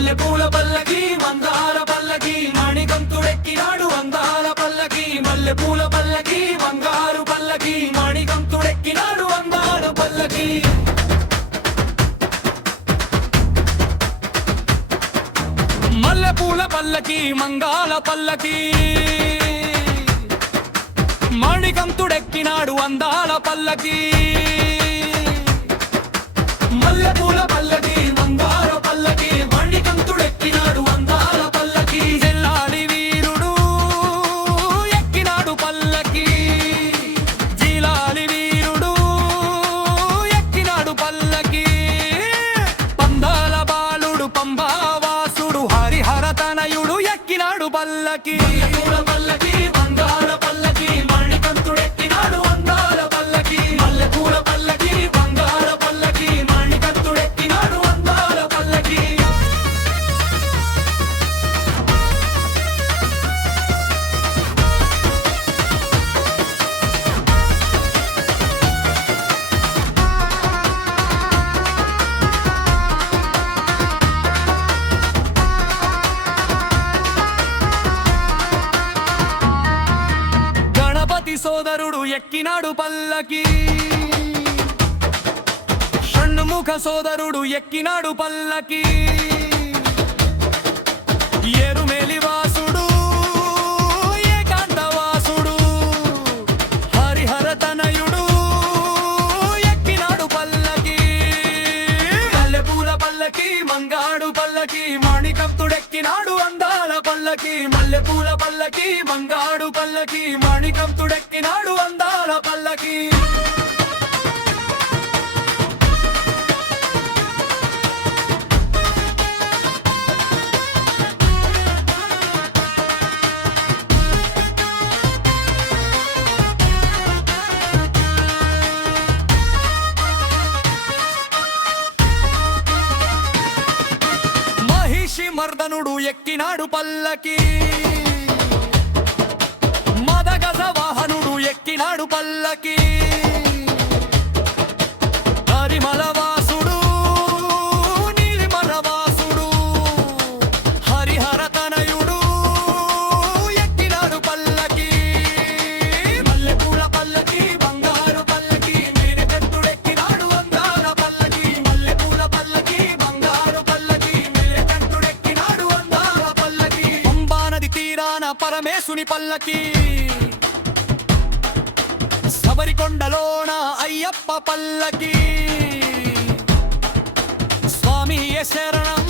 మల్లె పూల పల్లకి మందార పల్లకి మణికంతుడెక్కినాడు అందాల పల్లకి మల్లె పూల పల్లకి బంగారు పల్లకి మణికంతుడెక్కినాడు అందాల పల్లకి మల్లె పూల పల్లకి మంగాల పల్లకి మణికంతుడెక్కినాడు అందాల పల్లకి మల్లె పూల పల్లకి మంగార పల్లకి మణికంతుడెక్కినాడు అందాల పల్లకి జిల్లాడి వీరుడు ఎక్కినాడు పల్లకి జిలాలి వీరుడు ఎక్కినాడు పల్లకి పందాల బాలుడు పంబావాసుడు హరిహర తనయుడు ఎక్కినాడు పల్లకి పూల పల్లకి బంగార పల్లకి మణికంతుడెక్కినాడు అందాల పల్లకి మల్లె పూల పల్లకి బంగార పల్లకి మణికంతుడెక్కినాడు అందాల పల్లకి గణపతి సోదరుడు ఎక్కినాడు పల్లకి షణ్ముఖ సోదరుడు ఎక్కినాడు పల్లకి ఏరుమేలి వాసుడు ఏకాంతవాసుడు హరిహర తనయుడు ఎక్కినాడు పల్లకి మల్లె పూల పల్లకి మంగాడు పల్లకి మణికంతుడెక్కినాడు అందాల పల్లకి మల్లె పూల పల్లకి మంగాడు పల్లకి మణికంతుడెక్కినాడు అందాల పల్లకి మర్దనుడు ఎక్కినాడు పల్లకి మదగజ వాహనుడు ఎక్కినాడు పల్లకి హరిమల వాసుడు నీలిమల వాసుడు హరిహర తనయుడు ఎక్కినాడు పల్లకి మల్లె పూల పల్లకి బంగారు పల్లకి మేనకంతుడెక్కినాడు అందాల పల్లకి మల్లె పూల పల్లకి బంగారు పల్లకి పరమేశుని పల్లకి శబరికొండలోన అయ్యప్ప పల్లకి స్వామి శరణం